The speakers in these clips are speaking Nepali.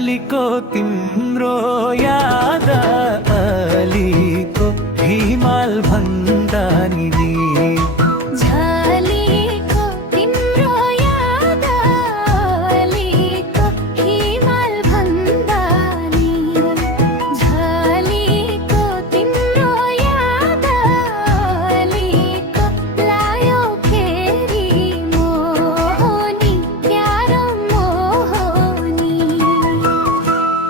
झलीको तिम्रो याद अलीको हिमाल भन्दा नि झलीको तिम्रो याद अलीको हिमाल भन्दा नि झलीको तिम्रो याद अलीको लायो फेरि मोहनी प्यारो मोहनी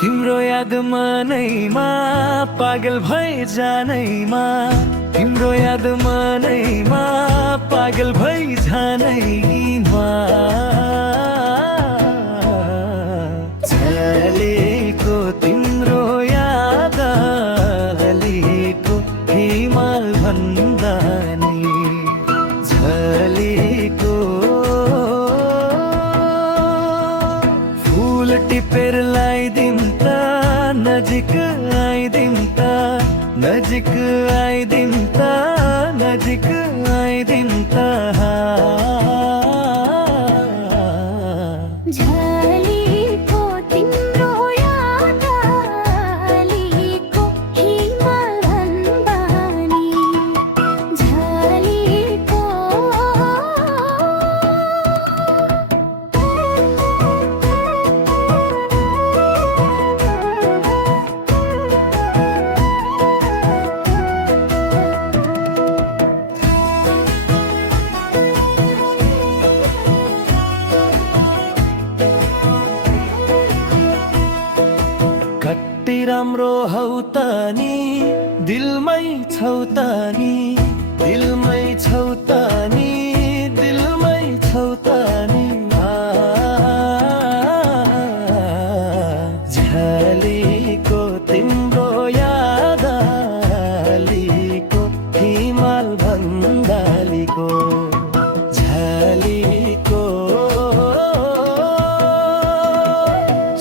तिम्रो याद मनैमा पागल भइ जानैमा तिम्रो याद मनैमा पागल भइ जानैमा झलेको तिम्रो याद अलीको हिमाल भन्दा नि झलेको फूल टिपेर ल्याइदिउँ त नजिक आइदिउँ त नजिक आइदिउँ त नजिक आइदिउँ त झलीको तिम्रो याद अलीको हिमाल भन्दा नि झलीको कति राम्रो हौ त नि दिलमै छौ त नि दिलमै छौ त नि दिलमै छौ त नि झलीको तिम्रो याद अलीको हिमाल भन्दालीको झलीको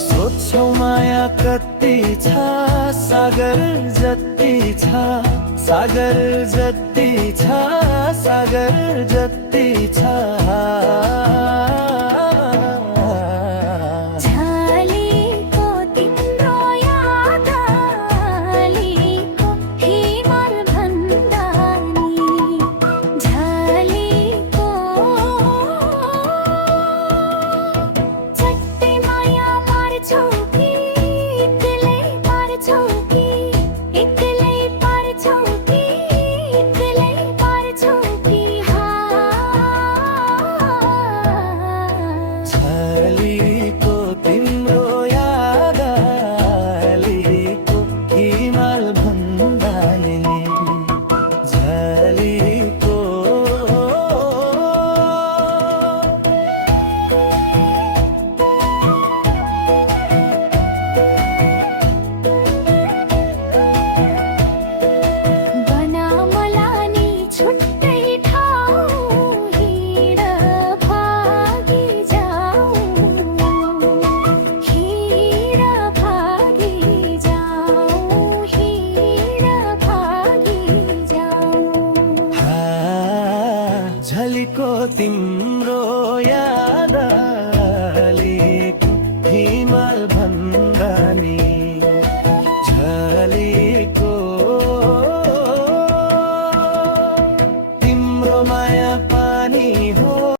सोध्छौ माया कति छ सागर जति छ सागर जति छ सागर जति छ